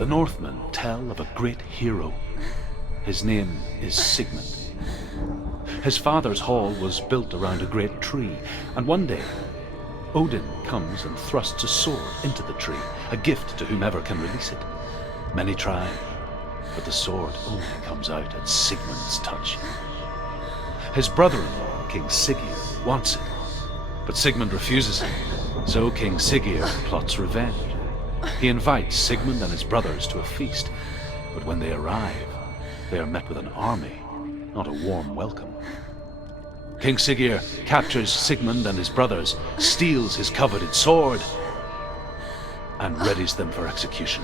the Northmen tell of a great hero. His name is Sigmund. His father's hall was built around a great tree, and one day Odin comes and thrusts a sword into the tree, a gift to whomever can release it. Many try, but the sword only comes out at Sigmund's touch. His brother-in-law, King Siggeir, wants it, but Sigmund refuses it, so King Siggeir plots revenge. He invites Sigmund and his brothers to a feast, but when they arrive, they are met with an army, not a warm welcome. King Siggeir captures Sigmund and his brothers, steals his coveted sword, and readies them for execution.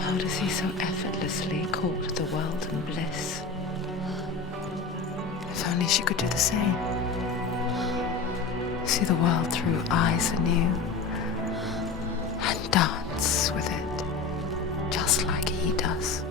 How does he so effortlessly court the world and bliss? If only she could do the same. See the world through eyes anew and dance with it, just like he does.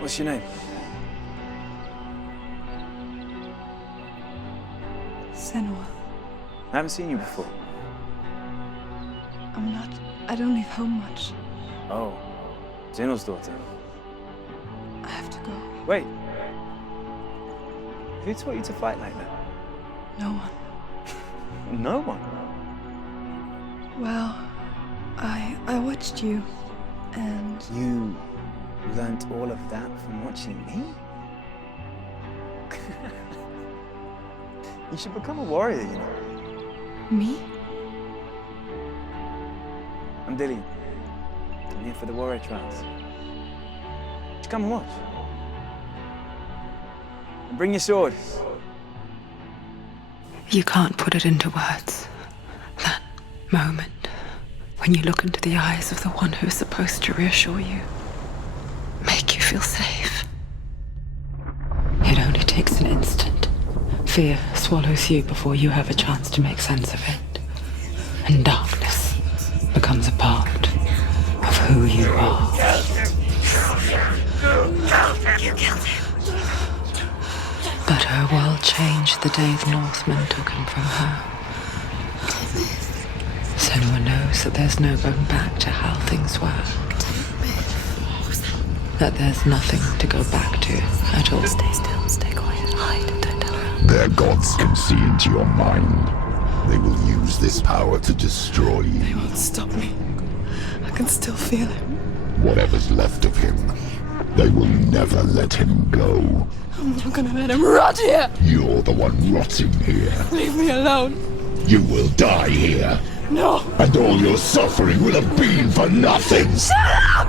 What's your name? Senua. I haven't seen you before. I don't leave home much. Oh, Zeno's daughter. I have to go. Wait. Who taught you to fight like that? No one. No one? Well, I watched you, and You learnt all of that from watching me? You should become a warrior, you know. me? I'm Dilly. I'm here for the warrior trials. Just come and watch. And bring your sword. You can't put it into words. That moment when you look into the eyes of the one who is supposed to reassure you, make you feel safe. It only takes an instant. Fear swallows you before you have a chance to make sense of it. And darkness becomes a part of who you are. You killed him. But her world changed the day the Northmen took him from her. Senua knows that there's no going back to how things were. That there's nothing to go back to at all. Stay still, stay quiet, hide, don't tell her. Their gods can see into your mind. They will use this power to destroy you. They won't stop me. I can still feel him. Whatever's left of him, they will never let him go. I'm not gonna let him rot here! You're the one rotting here. Leave me alone! You will die here. No! And all your suffering will have been for nothing. Shut up!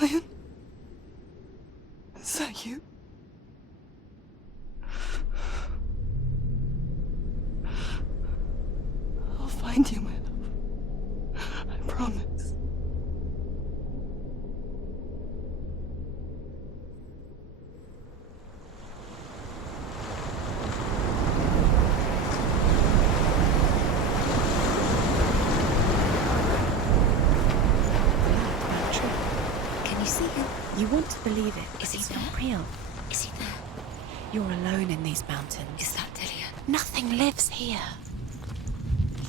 Dillion? Is that you? I'll find you, my love. I promise. Can you see him? You want to believe it. Is he not real? Is he there? You're alone in these mountains. Is that Dillion? Nothing lives here.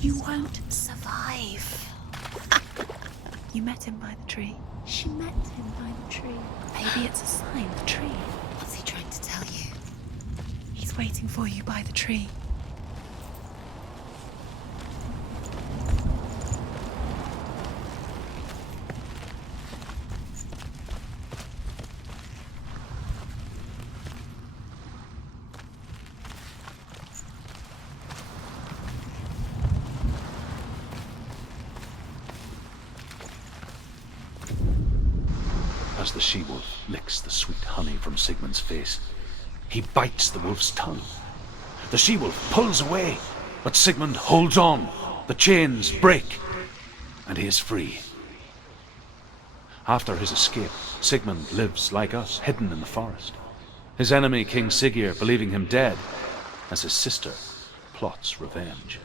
You won't survive. You met him by the tree. She met him by the tree. Maybe it's a sign, the tree. What's he trying to tell you? He's waiting for you by the tree. As the she-wolf licks the sweet honey from Sigmund's face, he bites the wolf's tongue. The she-wolf pulls away, but Sigmund holds on. The chains break, and he is free. After his escape, Sigmund lives like us, hidden in the forest. His enemy, King Siggeir, believing him dead, as his sister plots revenge.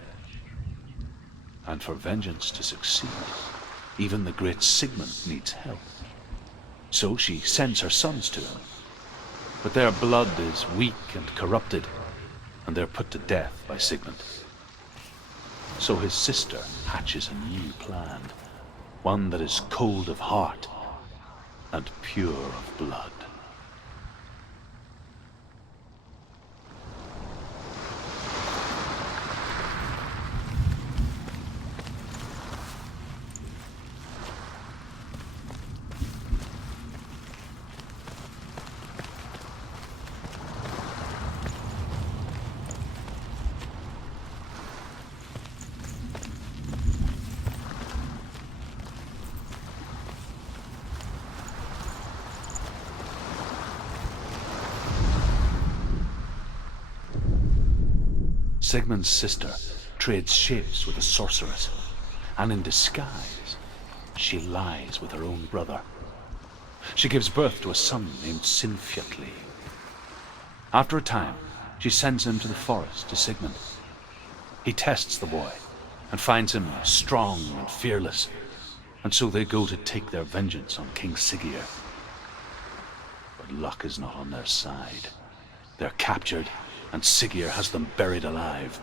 And for vengeance to succeed, even the great Sigmund needs help. So she sends her sons to him. But their blood is weak and corrupted, and they're put to death by Sigmund. So his sister hatches a new plan, one that is cold of heart and pure of blood. Sigmund's sister trades shapes with a sorceress, and in disguise, she lies with her own brother. She gives birth to a son named Sinfjotli. After a time, she sends him to the forest to Sigmund. He tests the boy and finds him strong and fearless, and so they go to take their vengeance on King Siggeir. But luck is not on their side. They're captured, and Siggeir has them buried alive.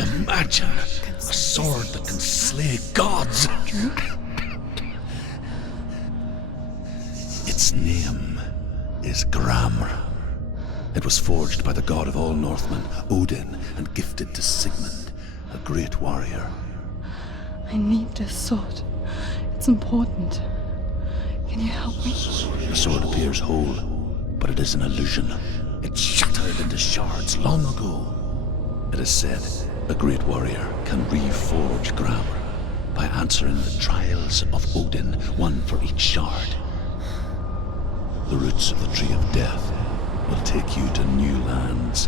Imagine a sword that can slay gods. Its name is Gramr. It was forged by the god of all Northmen, Odin, and gifted to Sigmund, a great warrior. I need this sword. It's important. Can you help me? The sword appears whole, but it is an illusion. It shattered into shards long ago. It is said a great warrior can reforge Gramr by answering the trials of Odin, one for each shard. The roots of the Tree of Death will take you to new lands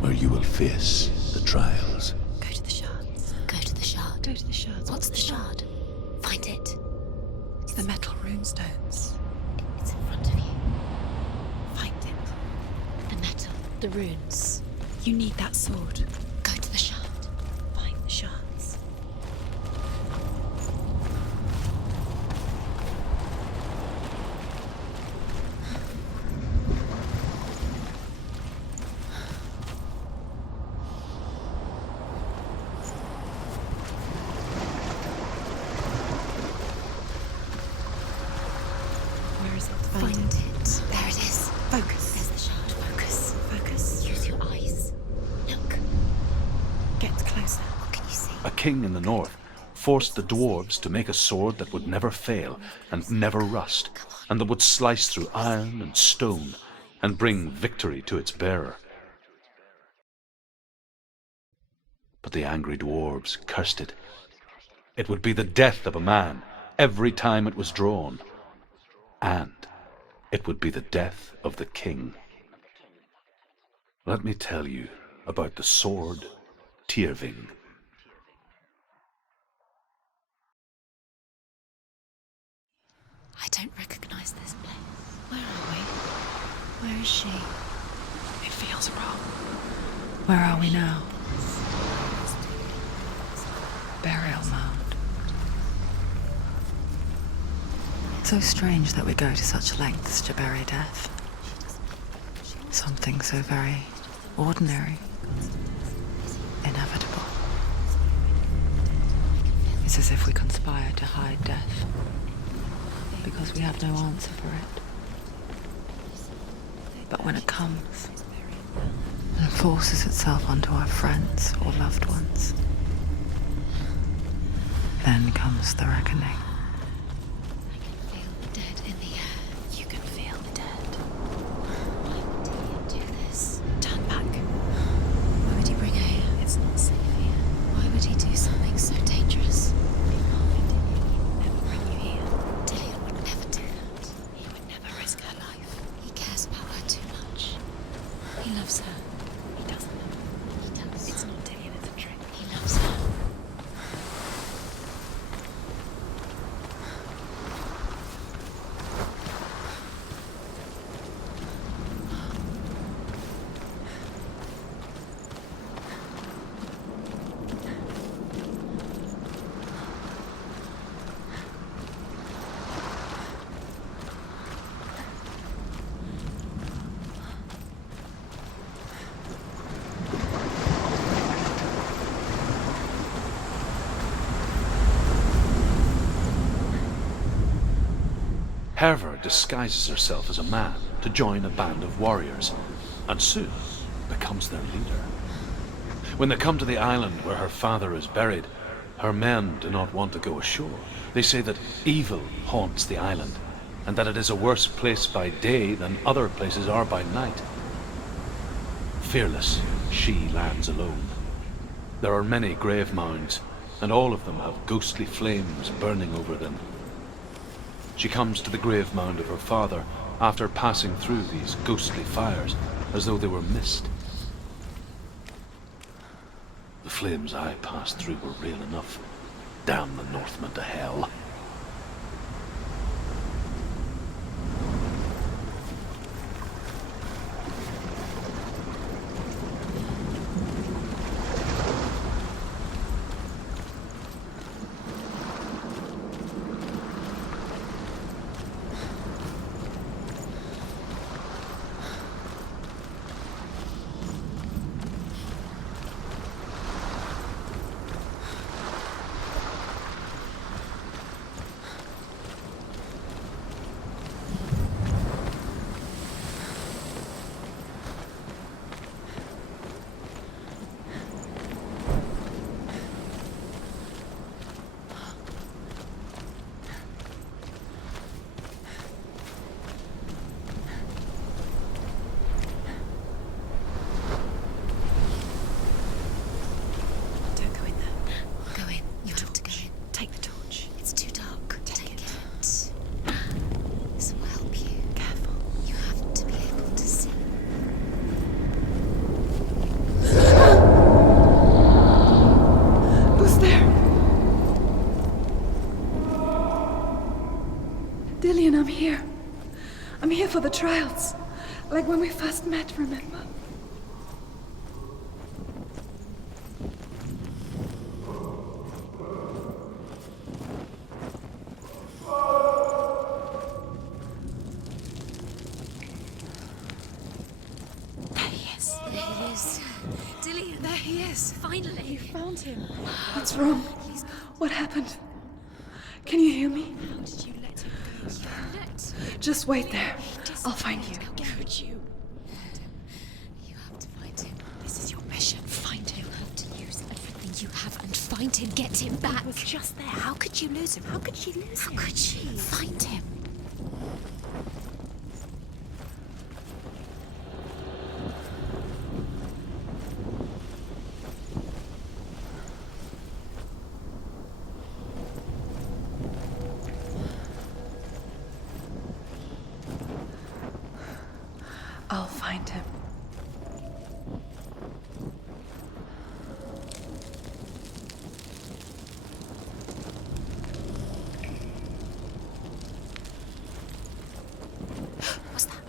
where you will face the trials. Go to the shards. Go to the shard. Go to the shards. What's the shard? Find it. It's the metal runestones. It's in front of you. Find it. The metal. The runes. You need that sword. Go to the shard. Find the shards. Where is it? Find it. There it is. Focus. There's the shard. Focus. Focus. Use your eyes. Look. Get closer. What can you see? A king in the north forced the dwarves to make a sword that would never fail and never rust, and that would slice through iron and stone and bring victory to its bearer. But the angry dwarves cursed it. It would be the death of a man every time it was drawn, and it would be the death of the king. Let me tell you about the sword Tyrving. I don't recognize this place. Where are we? Where is she? It feels wrong. Where are we now? Burial mound. So strange that we go to such lengths to bury death. Something so very ordinary, inevitable. It's as if we conspire to hide death, because we have no answer for it. But when it comes and forces itself onto our friends or loved ones, then comes the reckoning. I can feel the dead in the air. You can feel the dead. Why would he do this? Turn back. Why would he bring her here? It's not safe here. Why would he do something so dangerous? Never bring you here. Dillion would never do that. He would never risk her life. He cares about her too much. He loves her. He doesn't. He does. It's not Dillion, it's a trick. He loves her. Hervor disguises herself as a man to join a band of warriors, and soon becomes their leader. When they come to the island where her father is buried, her men do not want to go ashore. They say that evil haunts the island, and that it is a worse place by day than other places are by night. Fearless, she lands alone. There are many grave mounds, and all of them have ghostly flames burning over them. She comes to the grave mound of her father after passing through these ghostly fires as though they were mist. flames I passed through were real enough. Damn the Northmen to hell. I'm here. I'm here for the trials. Like when we first met, remember? There he is. There he is. Dillian, there he is. Finally. You found him. What's wrong? What happened? Can you hear me? How did you let him go? Just wait there. I'll find you. How could you? You have to find him. This is your mission. Find him. You have to use everything you have and find him. Get him back. He was just there. How could you lose him? How could she lose him? How could she? Find him. I'll find him. What's that?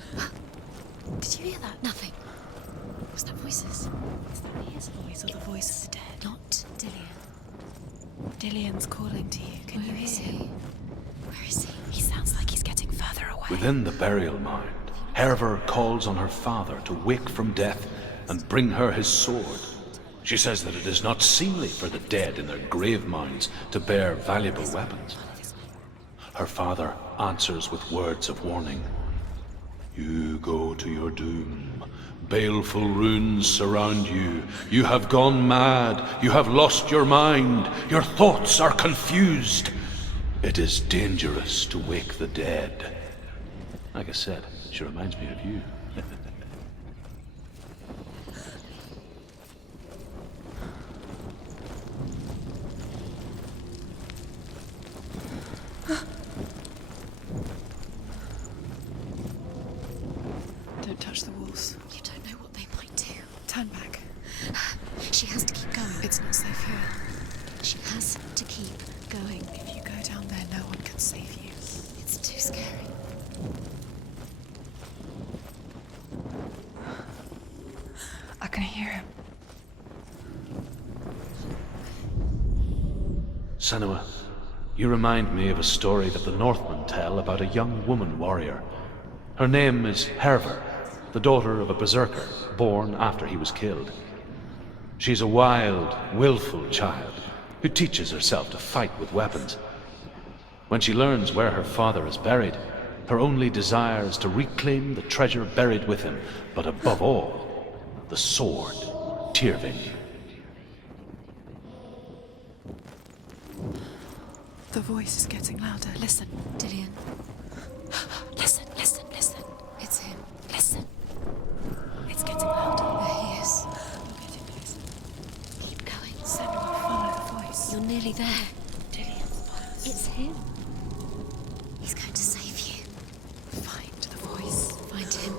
Did you hear that? Nothing. Was that voices? Is that his voice or the voice of the dead? Not Dillian. Dillian's calling to you. Can you hear him? Where is he? He sounds like he's getting further away. Within the burial mound, Herver calls on her father to wake from death and bring her his sword. She says that it is not seemly for the dead in their grave mounds to bear valuable weapons. Her father answers with words of warning. You go to your doom. Baleful runes surround you. You have gone mad. You have lost your mind. Your thoughts are confused. It is dangerous to wake the dead. Like I said, she reminds me of you. Don't touch the walls. You don't know what they might do. Turn back. She has to keep going. It's not safe here. She has to keep going. If you go down there, no one can save you. It's too scary. I can hear him. Senua, you remind me of a story that the Northmen tell about a young woman warrior. Her name is Herver, the daughter of a berserker born after he was killed. She's a wild, willful child who teaches herself to fight with weapons. When she learns where her father is buried, her only desire is to reclaim the treasure buried with him, but above all, the sword, Tyrving. The voice is getting louder. Listen. Dillian. Listen, listen, listen. It's him. Listen. It's getting louder. There he is. You're getting closer. Keep going. Senua, follow the voice. You're nearly there. Dillian's voice. It's him. He's going to save you. Find the voice. Find him.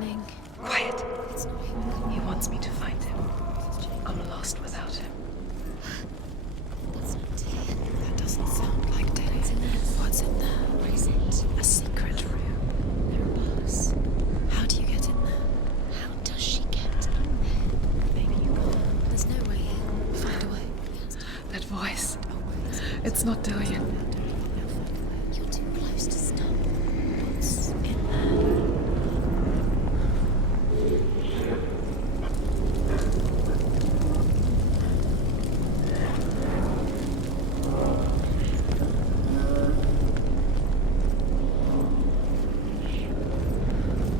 happening. Quiet. It's not him. He wants me to find him. I'm lost without him. That's not Dillian. That doesn't sound like Dillian. What's in there? What's in there? What is it? A secret room. There are bars. How do you get in there? How does she get in there? Maybe you can't. There's no way in. Find a way. That voice. Oh, wait. It's not Dillian. You're too close to stop. What's in there?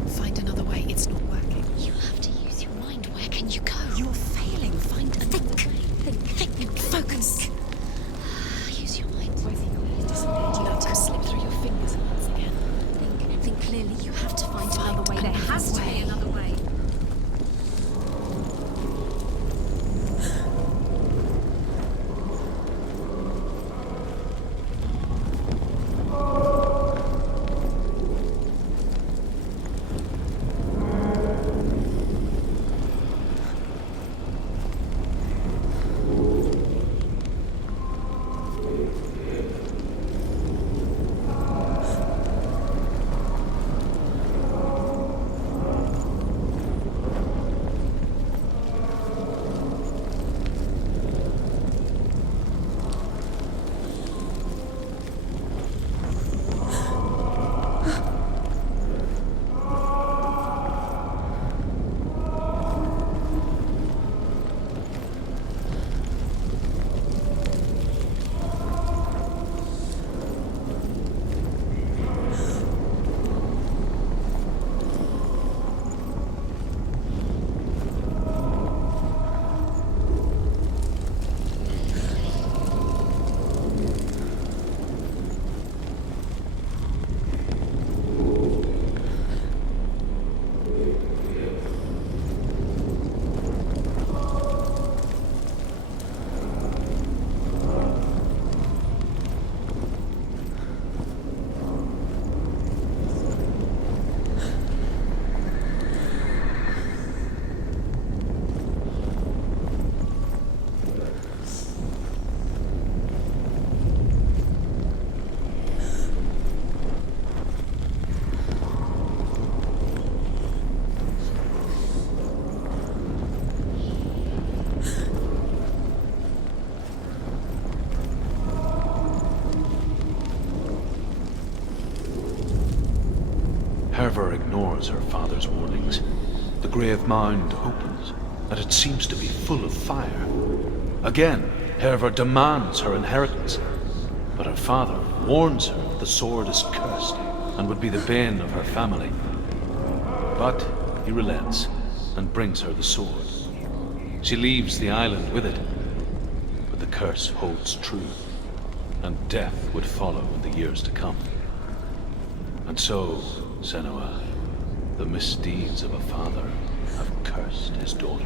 Find another way. It's not working. You have to use your mind. Where can you go? You're failing. Find another way. Think. Focus. Use your mind. Where's he going? He's disengaged. Let him slip through your fingers once again. Think clearly. You have to find Find another way. There another has to be way. another way. Herva ignores her father's warnings. The grave mound opens, and it seems to be full of fire. Again, Herva demands her inheritance, but her father warns her the sword is cursed and would be the bane of her family. But he relents and brings her the sword. She leaves the island with it, but the curse holds true, and death would follow in the years to come. And so, Senua, the misdeeds of a father have cursed his daughter.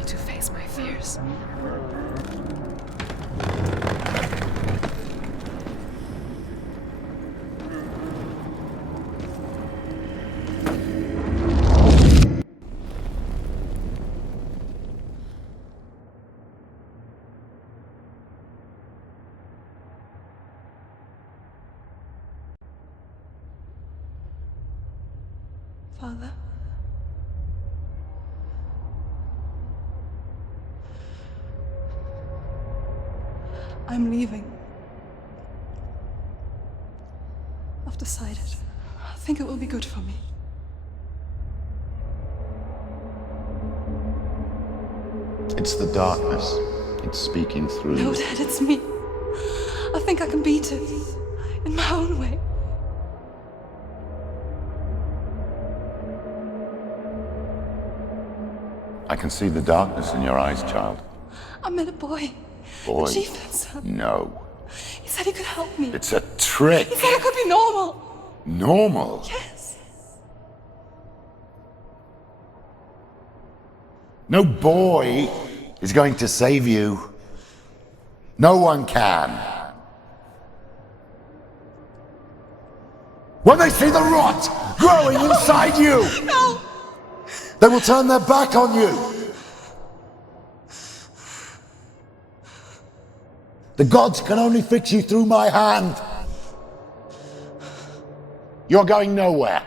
me to face my fears. Father? I'm leaving. I've decided. I think it will be good for me. It's the darkness. It's speaking through No, you. Dad, it's me. I think I can beat it. In my own way. I can see the darkness in your eyes, child. I met a boy. Boy. The chieftain's son. No. He said he could help me. It's a trick. He said I could be normal. Normal. Yes. No boy is going to save you. No one can. When they see the rot growing inside you, No! they will turn their back on you. The gods can only fix you through my hand. You're going nowhere.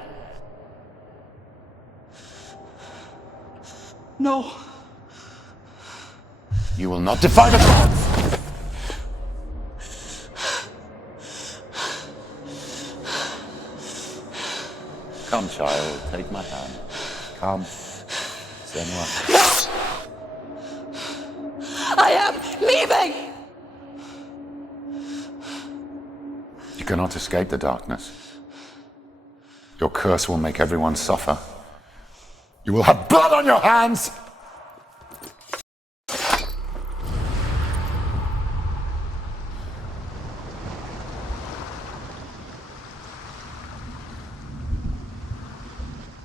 No. You will not defy the gods. Come, child, take my hand. Come. Senua. I am leaving! You cannot escape the darkness. Your curse will make everyone suffer. You will have blood on your hands!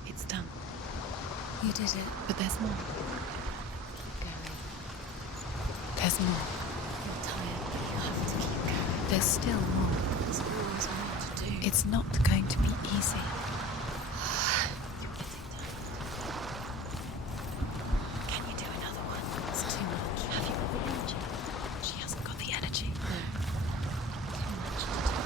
It's done. You did it. But there's more. Keep going. There's more. You're tired, but you have to keep going. There's still more. There's always more to do. It's not going to be easy. You're getting tired. Can you do another one? It's too much. Have you got the energy? She hasn't got the energy. No. Too much to do.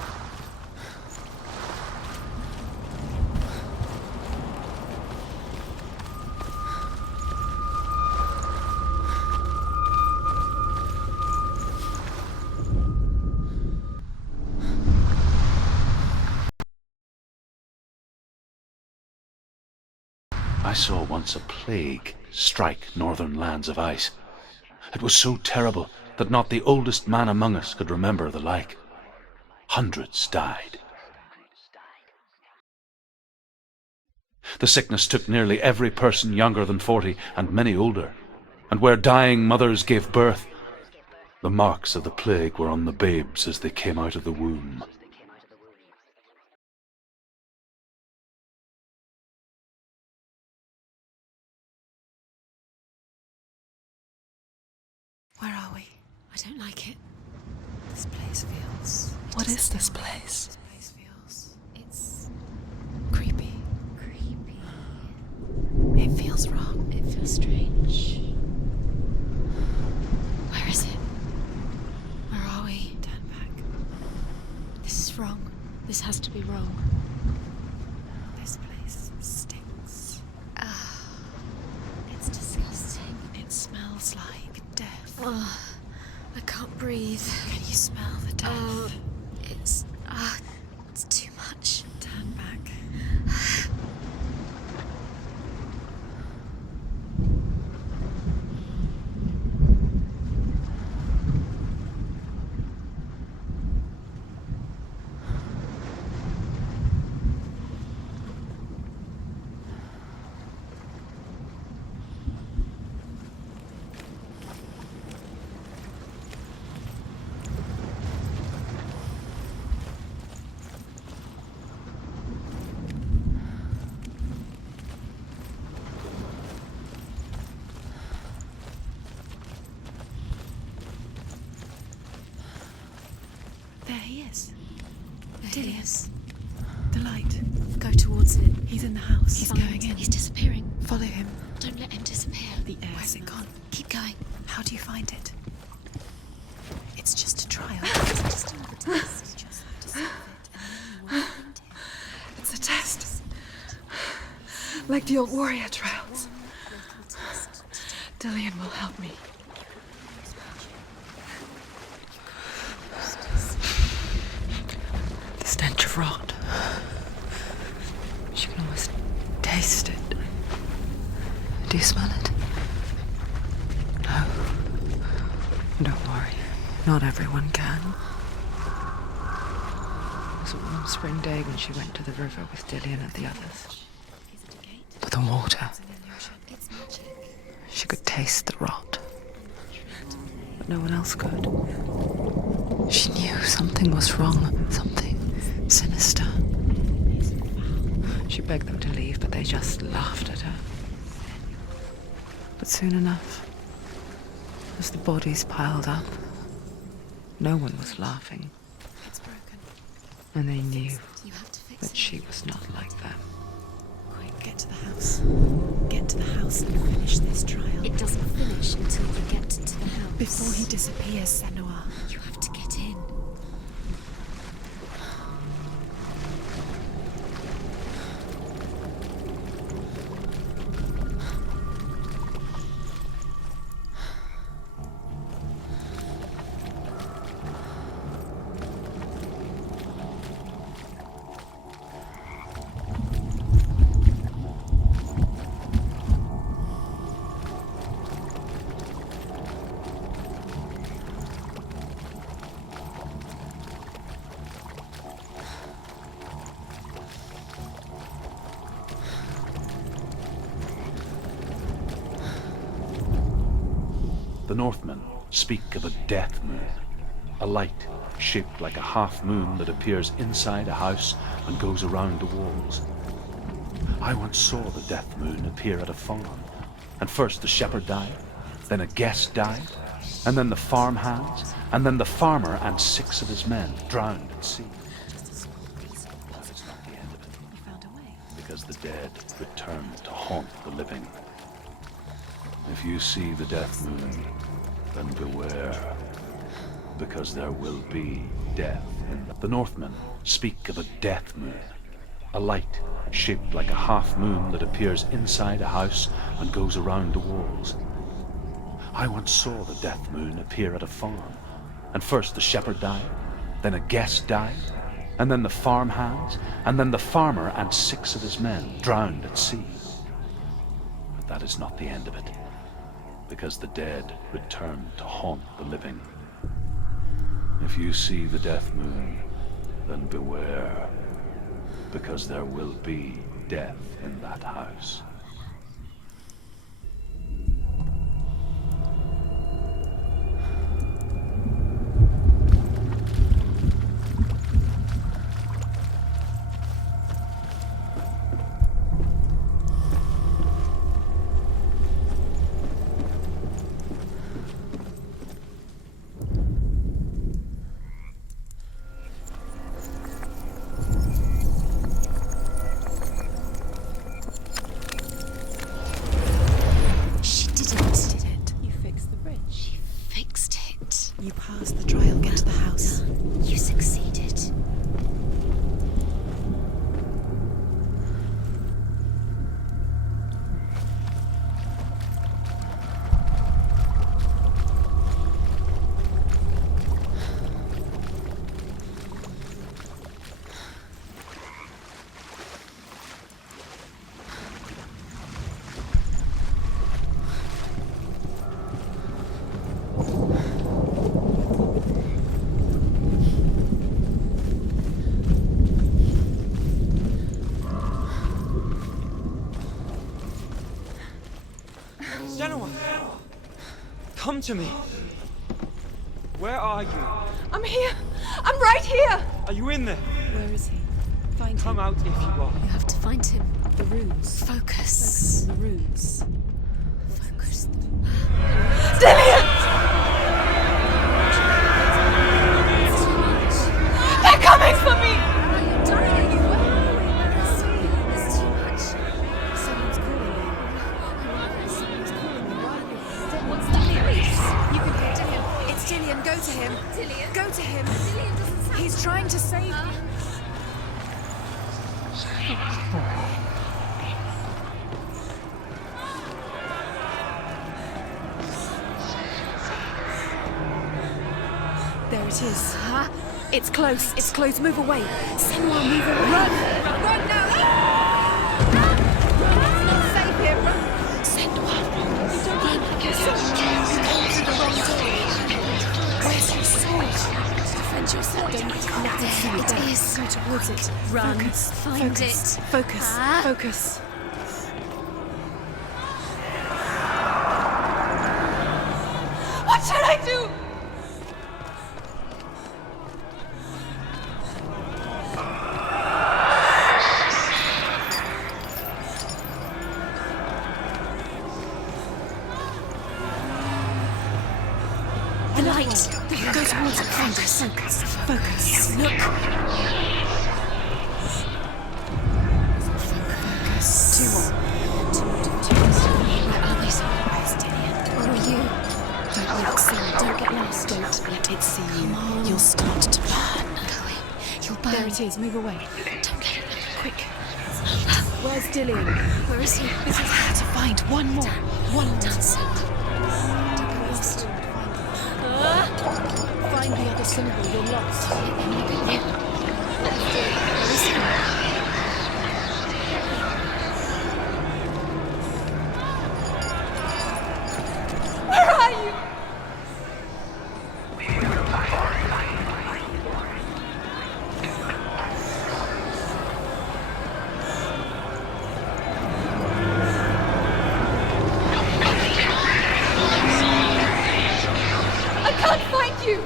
I saw once a plague strike northern lands of ice. It was so terrible that not the oldest man among us could remember the like. Hundreds died. The sickness took nearly every person younger than 40 and many older, and where dying mothers gave birth, the marks of the plague were on the babes as they came out of the womb. Where are we? I don't like it. This place feels... What is this place? This place feels... It's... creepy. Creepy. It feels wrong. It feels strange. Where is it? Where are we? Turn back. This is wrong. This has to be wrong. This place stinks. It's disgusting. It smells like death. I can't breathe. Can you smell the death? It's too much. Turn back. he is. There Dillian. he is. The light. Go towards it. He's in the house. He's Find going in. him. He's disappearing. Follow him. Don't let him disappear. The air. Where's it gone? Keep going. How do you find it? It's just a trial. It's just another test. Just have to solve it and then you won't find him. It's a test. Like the old warrior trials. Dillian will help me. The stench of rot. She can almost taste it. Do you smell it? No. Don't worry. Not everyone can. It was a warm spring day when she went to the river with Dillian and the others. But the water. It's magic. She could taste the rot. But no one else could. She knew something was wrong. Something sinister. She begged them to leave, but they just laughed at her. But soon enough, as the bodies piled up, no one was laughing. It's broken. And they knew You have to fix that it. she was not like them. Quick, get to the house. Get to the house and finish this trial. It doesn't finish until you get to the house. Before he disappears, Senua. You have to get in. The Northmen speak of a death moon, a light shaped like a half moon that appears inside a house and goes around the walls. I once saw the death moon appear at a farm, and first the shepherd died, then a guest died, and then the farm hands, and then the farmer and 6 of his men drowned at sea. That is not the end of it, You found a way. because the dead return to haunt the living. If you see the death moon, then beware, because there will be death in the Northmen speak of a death moon, a light shaped like a half moon that appears inside a house and goes around the walls. I once saw the death moon appear at a farm, and first the shepherd died, then a guest died, and then the farm hands, and then the farmer and 6 of his men drowned at sea. But that is not the end of it, because the dead return to haunt the living. If you see the death moon, then beware, because there will be death in that house. She didn't. You fixed the bridge. She fixed it. You passed the trial. Get to the house. You succeeded. Senua! Come to me! Where are you? I'm here! I'm right here! Are you in there? Where is he? Find Come him. out if you are. You have to find him. The runes. Focus. Focus on the runes. Focus. Dillian! Go to him. Go to him. He's trying to save you. There it is. It's close. It's close. Move away. Senua, move away. Run! Run now! Run! It's not safe here. Run! Senua! Run! Where's your sword? Defend yourself. Don't let it see you. It is. Go towards it. Run. Focus. Find it. Focus. Focus. What should I do? The light. Go towards it. Focus. Focus. Focus. Look. Focus. Two more. Where are they? Where's Dillian? Where are you? Don't let it see you. Don't get lost. Don't let it see you. You'll start to burn. You'll burn. There it is. Move away. Don't let it look. Quick. Where's Dillian? Where is he? This is hard to find. One more. One more. Don't get lost. Find the other symbol. You're lost. Where is he? Where are you? I can't find you!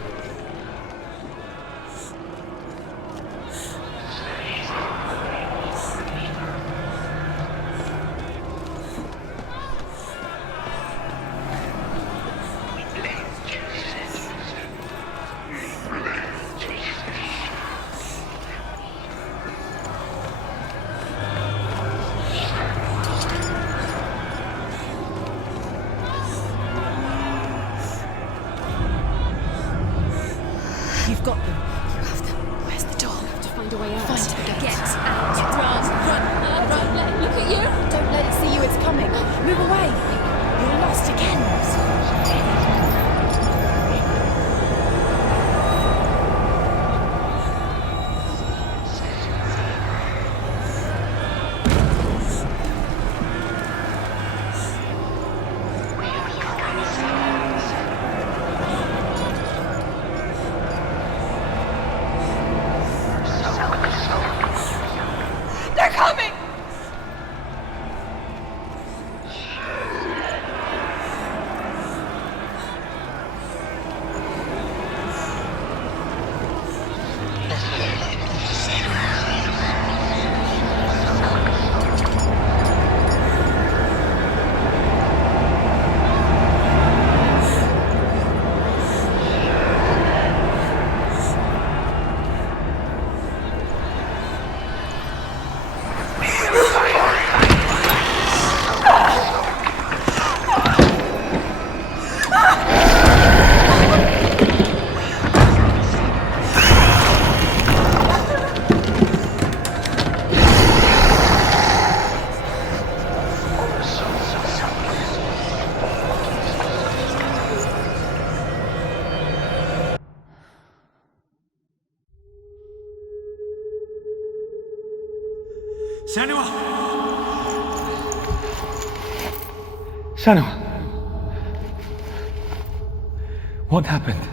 You've got them. You have them. Where's the door? You have to find a way out. Find the gate. Get out. Run. Run. Don't let it look at you. Don't let it see you. It's coming. Move away. You're lost again. They're coming! Senua! Senua! What happened?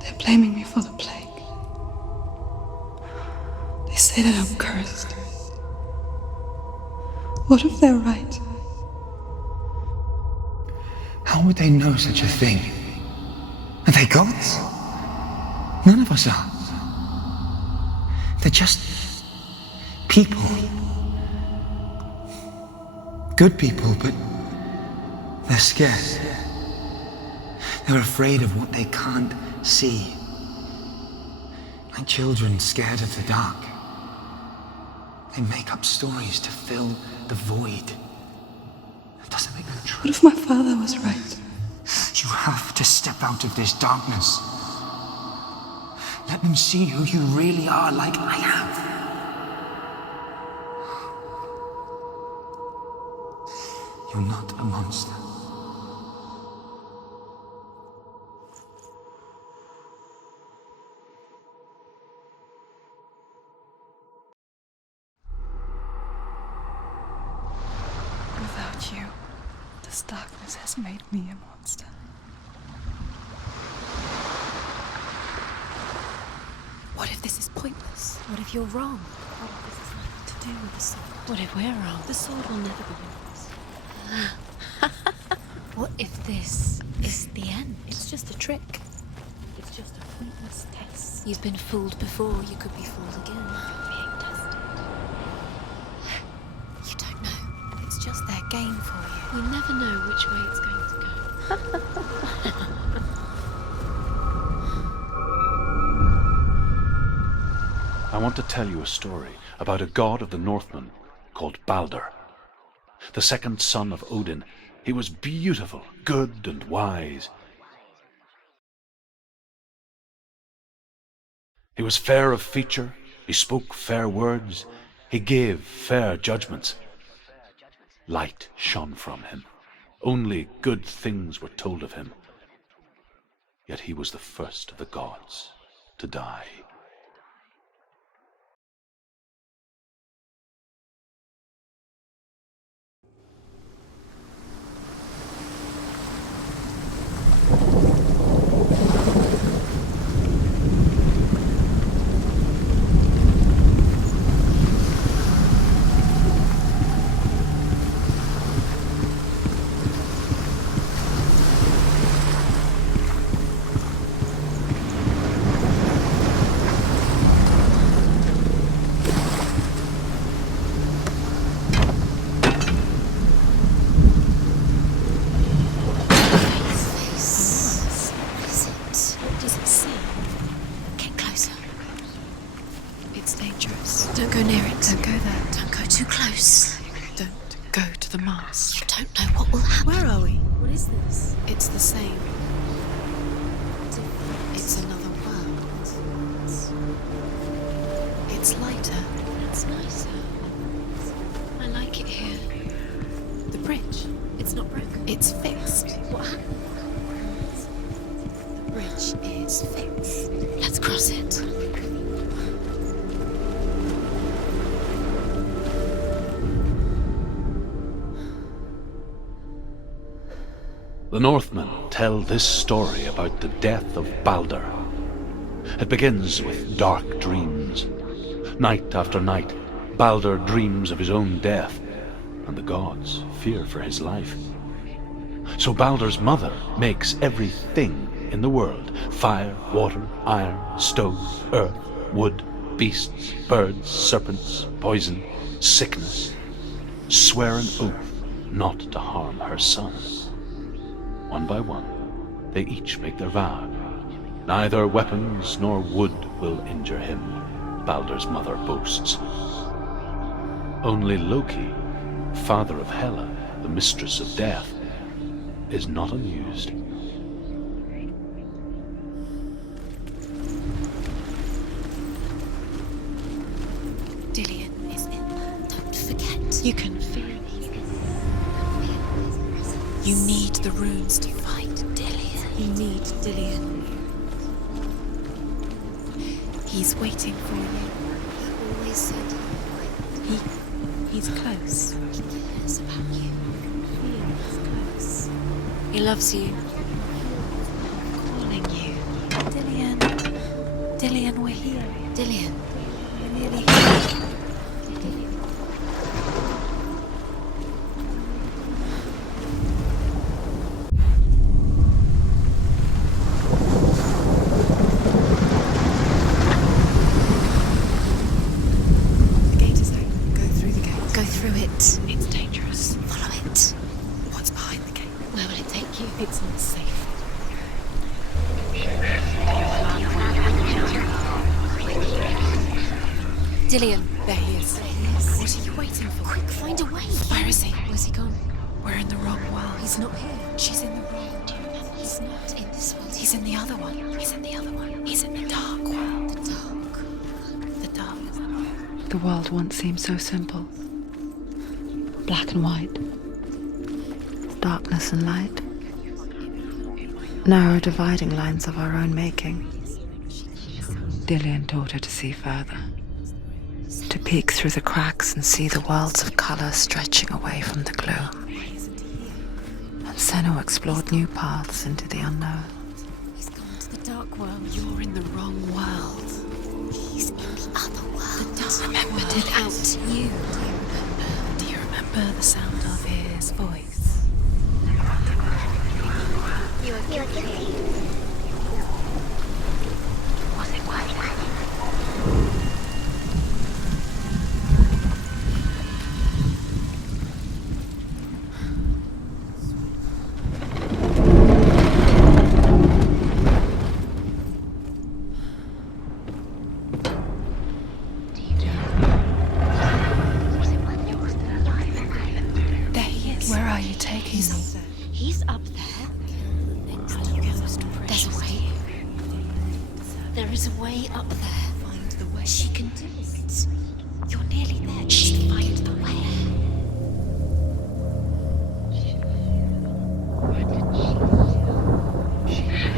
They're blaming me for the plague. They say that I'm cursed. What if they're right? How would they know such a thing? Are they gods? None of us are. They're just people. Good people, but they're scared. They're afraid of what they can't see. Like children scared of the dark. They make up stories to fill the void. That doesn't make them true. What if my father was right? have to step out of this darkness. Let them see who you really are, like I have. You're not a monster. Without you, this darkness has made me a monster. What if this is pointless? What if you're wrong? What if this has nothing to do with the sword? What if we're wrong? The sword will never be yours. What if this is the end? It's just a trick. It's just a pointless test. You've been fooled before, you could be fooled again. You're being tested. You don't know. It's just their game for you. You never know which way it's going to go. I want to tell you a story about a god of the Northmen called Balder. The second son of Odin. He was beautiful, good, and wise. He was fair of feature, he spoke fair words, he gave fair judgments. Light shone from him. Only good things were told of him. Yet he was the first of the gods to die. It's lighter. It's nicer. I like it here. The bridge. It's not broken. It's fixed. What happened? The bridge is fixed. Let's cross it. The Northmen tell this story about the death of Balder. It begins with dark dreams. Night after night, Balder dreams of his own death, and the gods fear for his life. So Balder's mother makes everything in the world: fire, water, iron, stone, earth, wood, beasts, birds, serpents, poison, sickness, swear an oath not to harm her son. One by one, they each make their vow. Neither weapons nor wood will injure him, Balder's mother boasts. Only Loki, father of Hela, the mistress of death, is not amused. Dillion is in there. Don't forget. You can feel it. You need the runes to fight Dillion. You need Dillion. He's waiting for you. He always said he's close. He cares about you. He feels close. He loves you. Calling you. Dillion. Dillion, we're here. Dillion. We're nearly here. Dillion, there he is. What are you waiting for? Quick, find a way. Where is he? Where's he gone? We're in the wrong world. He's not here. She's in the wrong world. He's not. He's in the other one. He's in the other one. He's in the dark world. The dark world. The world once seemed so simple. Black and white. Darkness and light. Narrow dividing lines of our own making. Dillian taught her to see further. To peek through the cracks and see the worlds of colour stretching away from the gloom. And Senua explored new paths into the unknown. He's gone to the dark world. You're in the wrong world. He's in the other world. The dark Remember world. Dillian. Out you. Do you remember the sound of his voice? You are guilty. Was it worth it? There he is. Where are you taking me? He's up there. There's a way. There is a way up there. Find the way. She can do it. You're nearly there. Just find the way.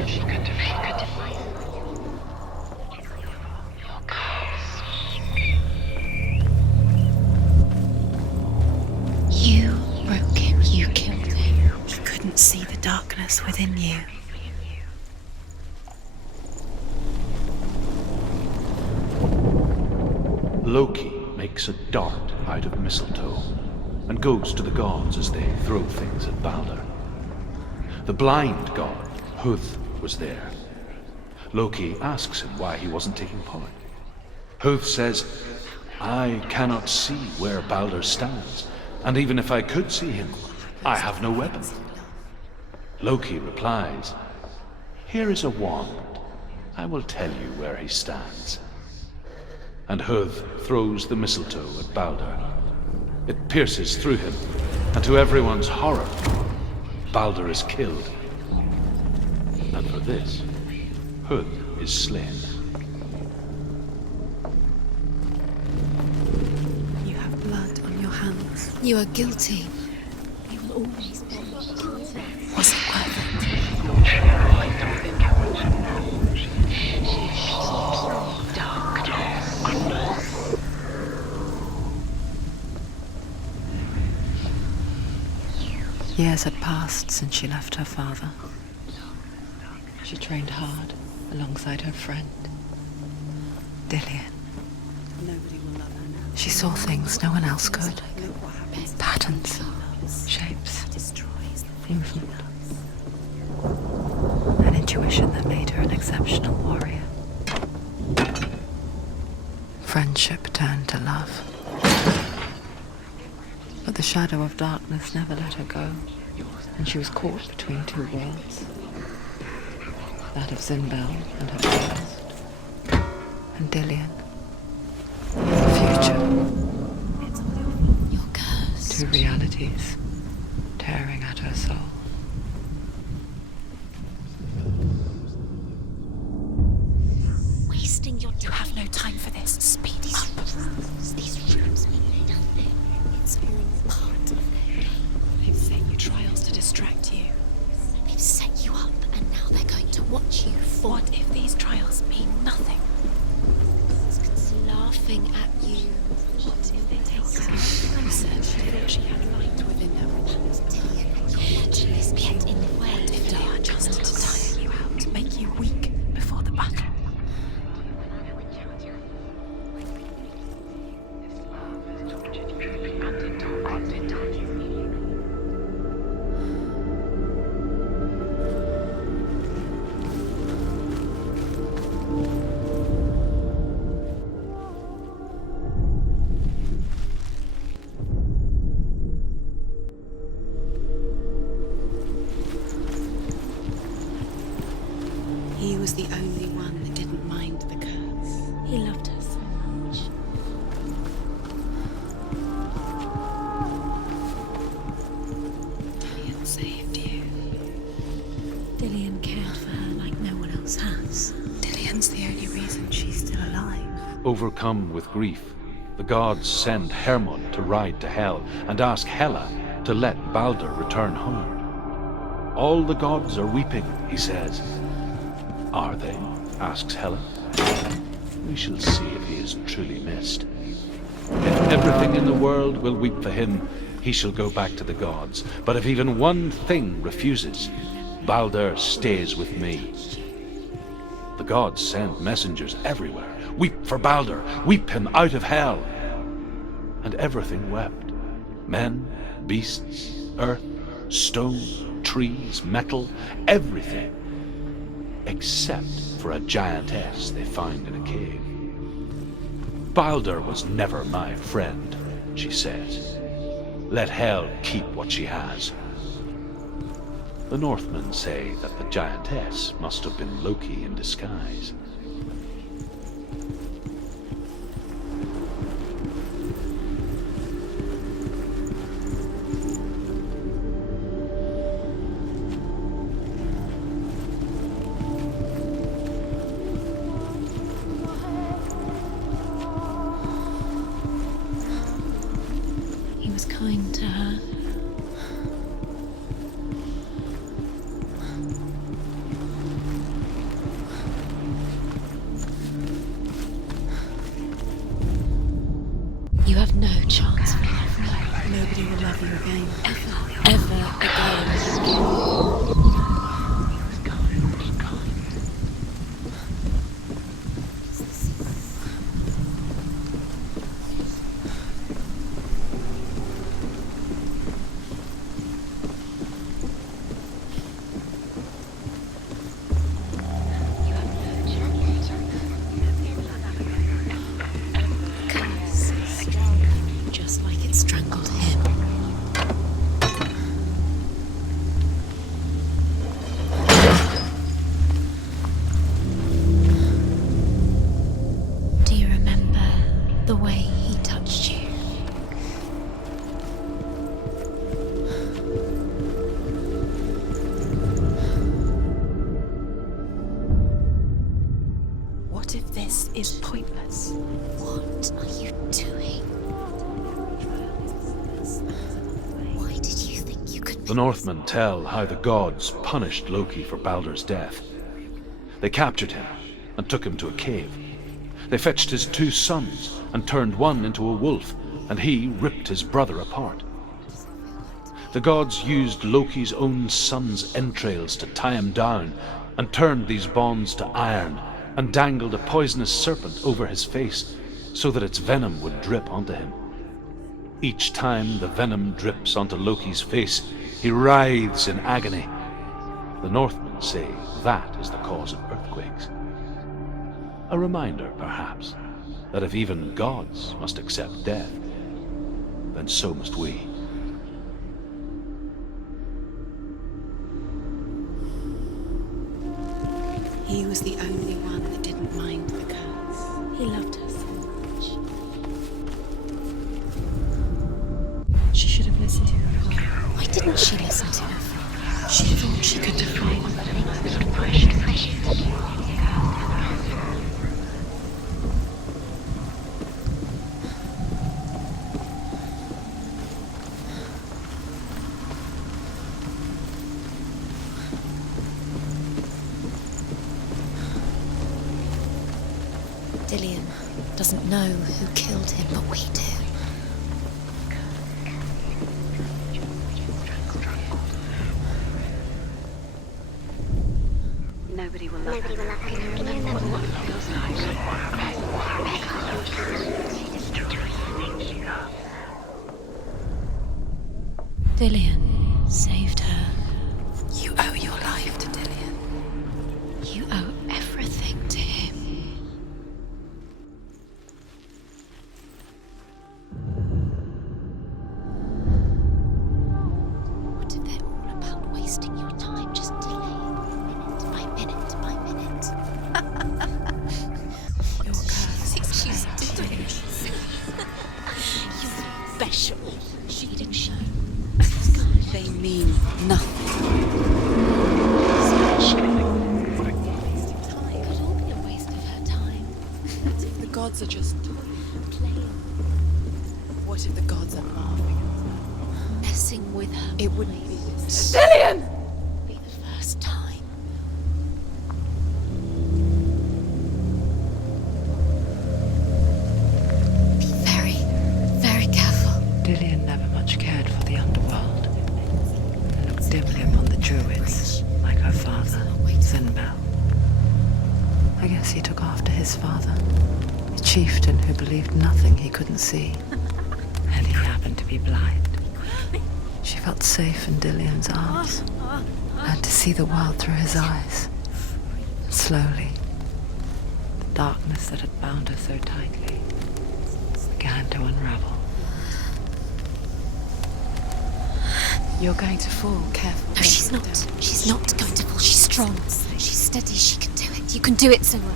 She could define your curse. You broke him. You killed him. He couldn't see the darkness within you. Loki makes a dart out of mistletoe and goes to the gods as they throw things at Balder. The blind god, Huth, was there. Loki asks him why he wasn't taking part. Huth says, I cannot see where Balder stands, and even if I could see him, I have no weapon. Loki replies, here is a wand. I will tell you where he stands. And Huth throws the mistletoe at Balder. It pierces through him, and to everyone's horror, Balder is killed. And for this, Huth is slain. You have blood on your hands. You are guilty. You will always be guilty. Was it worth it? Years had passed since she left her father. She trained hard alongside her friend, Dillian. She saw things no one else could. Patterns, shapes, movement. An intuition that made her an exceptional warrior. Friendship turned to love. But the shadow of darkness never let her go, and she was caught between two worlds. That of Zinbel and her past, and Dillian, the future. You're cursed. Two realities tearing at her soul. Wasting your time. You have no time for this. Speed up. These rooms mean nothing. It's all part of their game. They've set you trials to distract you. They've set you up, and now they're going to watch you fall. What if these trials mean nothing? It's laughing at you. What if they take her? You said she thought she had light within her. Your legend is get in the way. What if they are just to tire you out, to make you weak before the battle? He was the only one that didn't mind the curse. He loved her so much. Dillian saved you. Dillian cared for her like no else has. Dillian's the only reason she's still alive. Overcome with grief, the gods send Hermod to ride to Hell and ask Hela to let Baldur return home. All the gods are weeping, he says. Are they? Asks Hela. We shall see if he is truly missed. If everything in the world will weep for him, he shall go back to the gods. But if even one thing refuses, Baldur stays with me. The gods send messengers everywhere. Weep for Baldur, weep him out of Hell. And everything wept. Men, beasts, earth, stone, trees, metal, everything. Except for a giantess they find in a cave. Baldur was never my friend, she says. Let Hel keep what she has. The Northmen say that the giantess must have been Loki in disguise. He was kind to her. You have no chance of love. Nobody will love you again. Ever again. Just like it strangled him. Do you remember the way he touched you? What if this is pointless? What are you doing? Why did you think you could... The Northmen tell how the gods punished Loki for Baldur's death. They captured him and took him to a cave. They fetched his 2 sons and turned one into a wolf, and he ripped his brother apart. The gods used Loki's own son's entrails to tie him down and turned these bonds to iron and dangled a poisonous serpent over his face so that its venom would drip onto him. Each time the venom drips onto Loki's face, he writhes in agony. The Northmen say that is the cause of earthquakes. A reminder, perhaps, that if even gods must accept death, then so must we. He was the only one that didn't mind the curse. He loved her so much. She should have listened to her. Why didn't she listen to her? She thought she could define Dillian doesn't know who killed him, but we do. Nobody will love Dillian saved her. You owe your life to Dillian. You owe everything to him. What if they're all about wasting your time, just delaying minute by minute by minute? Your curse is delicious. You're special. She didn't show. They mean nothing. gods are just playing? What if the gods are laughing at her? Messing with her? It wouldn't be this. Dillian! Be the first time. Be very, very careful. Dillian never much cared for the underworld. Looked dimly upon the druids, like her father, Senua. I guess he took after his father, a chieftain who believed nothing he couldn't see. And he happened to be blind. She felt safe in Dillian's arms, and to see the world through his eyes. Slowly, the darkness that had bound her so tightly began to unravel. You're going to fall, careful. No, she's not. She's not going to fall. She's strong. She's steady. She can do it. You can do it, Senua.